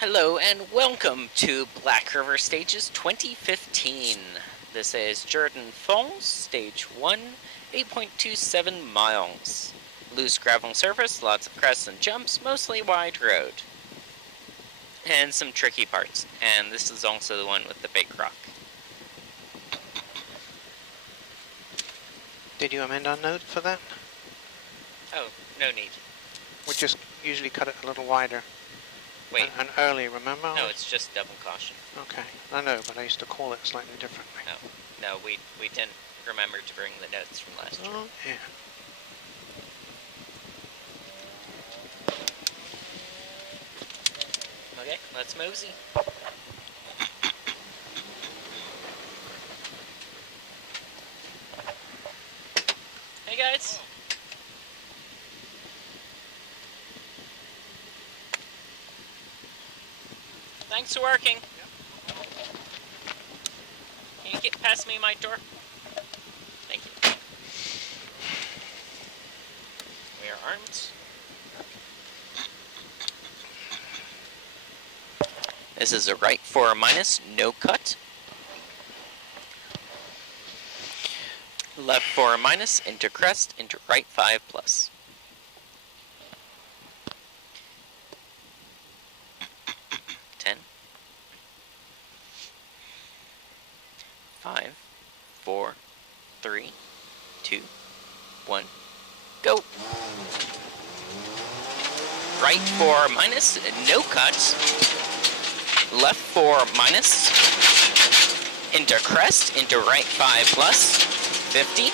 Hello and welcome to Black River Stages 2015. This is Jerdan Falls, Stage 1, 8.27 miles. Loose gravel surface, lots of crests and jumps, mostly wide road. And some tricky parts, and this is also the one with the big rock. Did you amend our note for that? Oh, no need. We just usually cut it a little wider. Wait. And early, remember? No, it's just double caution. Okay, I know, but I used to call it slightly differently. No, we didn't remember to bring the notes from last year. Oh, yeah. Okay, let's mosey. Hey guys. Thanks for working. Can you get past me my door? Thank you. We are armed. This is a right 4 minus, no cut. Left 4 minus, into crest, into right 5 plus. Five, 4, 3, 2, 1, go. Right 4 minus, no cut. Left 4 minus, into crest, into right 5 plus, 50.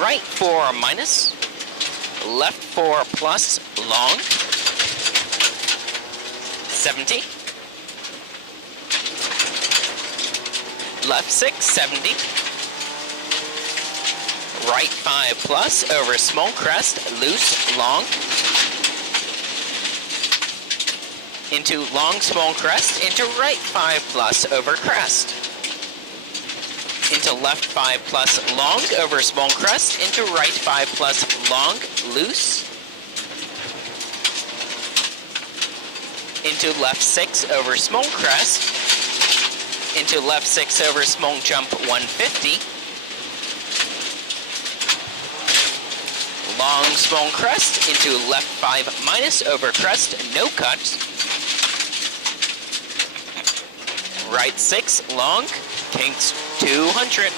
Right 4 minus, left 4 plus, long, 70. Left 6, 70. Right 5 plus, over small crest, loose, long. Into long, small crest, into right 5 plus, over crest. Into left 5 plus, long, over small crest, into right 5 plus, long, loose. Into left 6, over small crest. Into left 6 over small jump 150. Long small crest into left 5 minus over crest, no cut. Right 6 long, kinks 200.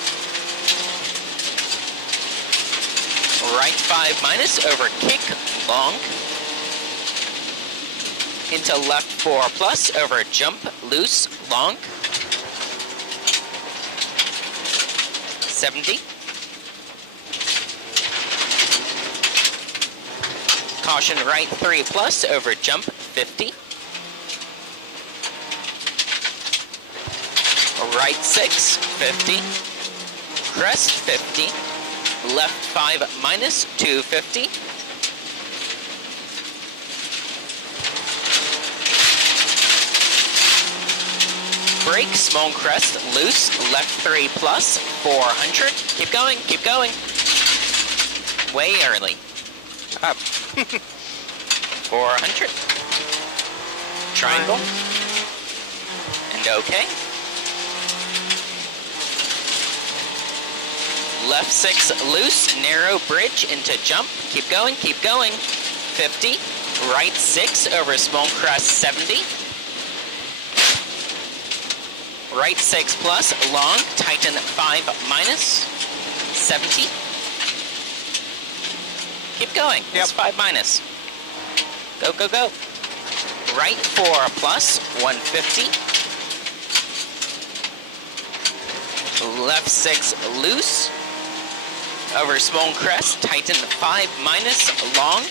Right 5 minus over kick, long. Into left 4 plus over jump, loose, long. 70. Caution right 3 plus over jump 50. Right 6, 50. Crest 50. Left 5 minus 250. Brake, small crest, loose, left 3 plus, 400. Keep going, keep going. Way early. Up. 400. Triangle. And okay. Left 6 loose, narrow bridge into jump. Keep going, keep going. 50. Right 6 over small crest, 70. Right 6 plus, long, tighten 5 minus, 70. Keep going, it's 5 minus. Go, go, go. Right 4 plus, 150. Left 6 loose, over small crest, tighten 5 minus, long.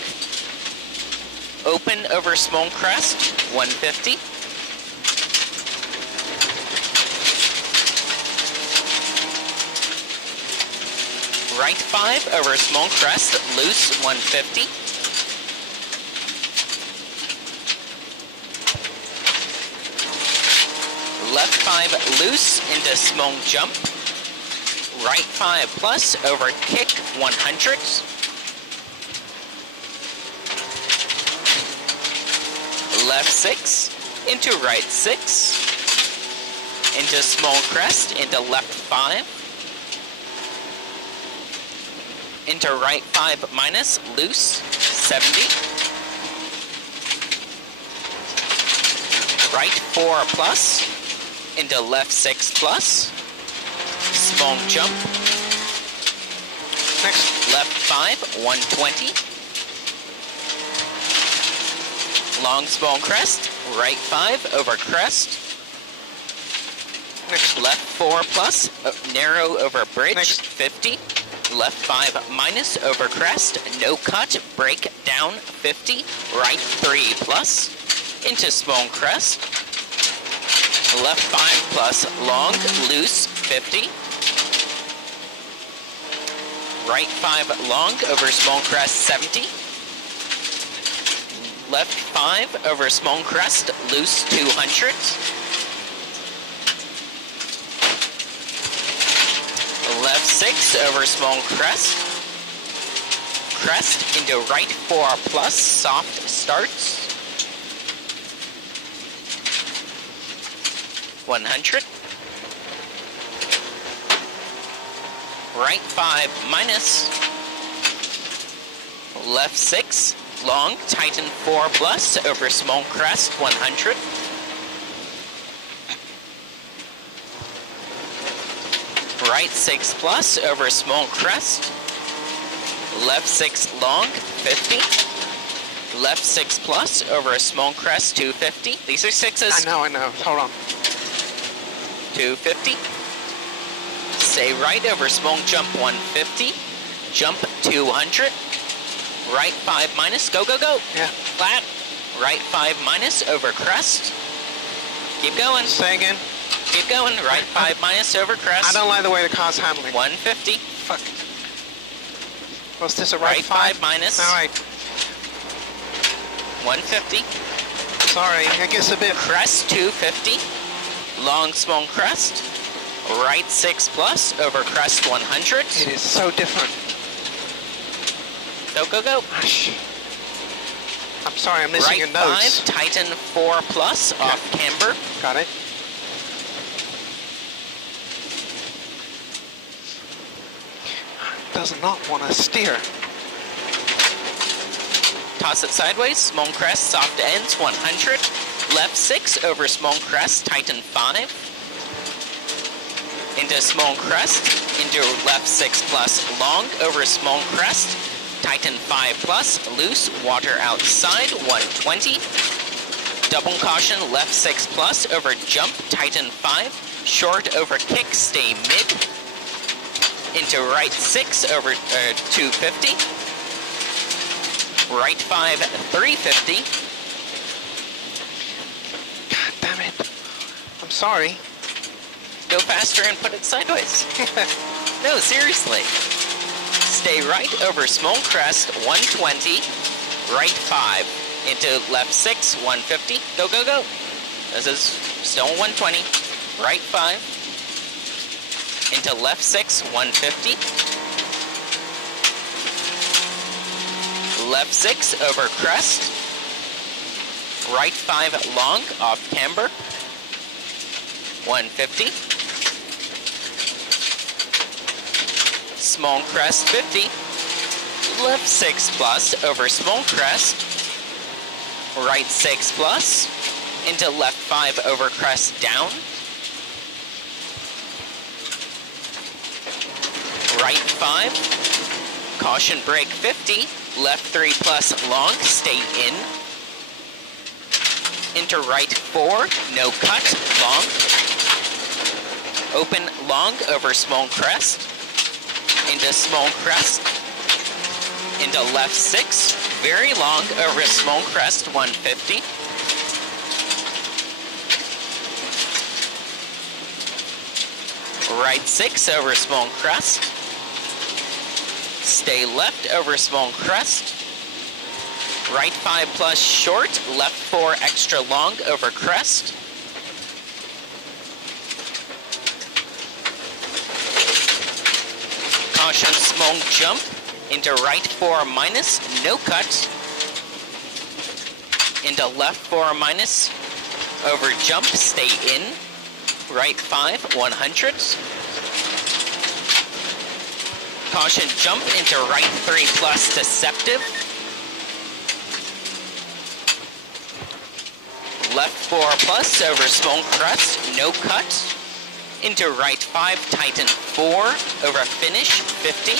Open over small crest, 150. Right 5 over small crest, loose 150. Left 5 loose into small jump. Right 5 plus over kick 100. Left 6 into right 6, into small crest, into left 5, into right 5 minus, loose, 70, right 4 plus, into left 6 plus, small jump, Next. left 5, 120, long small crest, right 5 over crest, Next. left 4 plus, narrow over bridge, Next. 50, left 5 minus over crest, no cut, break down, 50, right 3 plus, into small crest, left 5 plus, long, loose, 50, right 5 long over small crest, 70, left 5 over small crest, loose, 200, left 6 over small crest, crest into right 4 plus, soft starts, 100, right 5 minus, left 6, long, tighten 4 plus, over small crest, 100, right 6 plus, over small crest, left 6 long, 50, left 6 plus, over a small crest, 250, these are 6s, I know. Hold on. 250, stay right over small jump, 150, jump 200, right 5 minus, go, go, go, Yeah. flat, right 5 minus, over crest, keep going, Say again. keep going, right 5 minus, over crest, I don't like the way the car's handling. 150, Fuck. Was this a right right 5 minus, All right. 150, Sorry. It gets a bit. crest 250, long small crest, right 6 plus, over crest 100, It is so different. go, go, go, Gosh. I'm sorry. I'm missing right your 5, notes. tighten 4 plus, off camber, Got it. Does not want to steer. toss it sideways, small crest, soft ends, 100, left 6 over small crest, tighten 5, into small crest, into left 6 plus, long over small crest, tighten 5 plus, loose, water outside, 120, double caution, left 6 plus, over jump, tighten 5, short over kick, stay mid, into right 6 over 250, right 5, 350, God damn it. I'm sorry. go faster and put it sideways. No, seriously. Stay right over small crest, 120, right 5, into left 6, 150, go, go, go. This is still 120, right 5, into left 6, 150, left 6 over crest, right 5 long off camber, 150, small crest 50, left 6 plus over small crest, right 6 plus, into left 5 over crest down, right 5, caution brake 50, left 3 plus long, stay in, into right 4, no cut, long, open long over small crest, into small crest, into left 6, very long over small crest, 150, right 6 over small crest, stay left over small crest, right 5 plus short, left 4 extra long over crest, caution small jump, into right 4 minus, no cut, into left 4 minus, Over jump, stay in. Right 5, 100. Caution jump into right 3 plus deceptive. Left 4 plus over smoke crest, no cut. Into right 5, tighten 4 over finish, 50.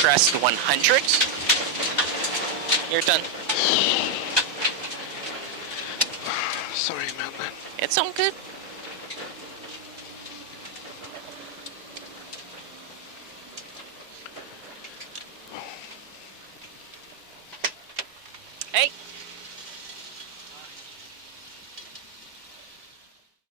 Crest 100. You're done. Sorry about that. It's all good.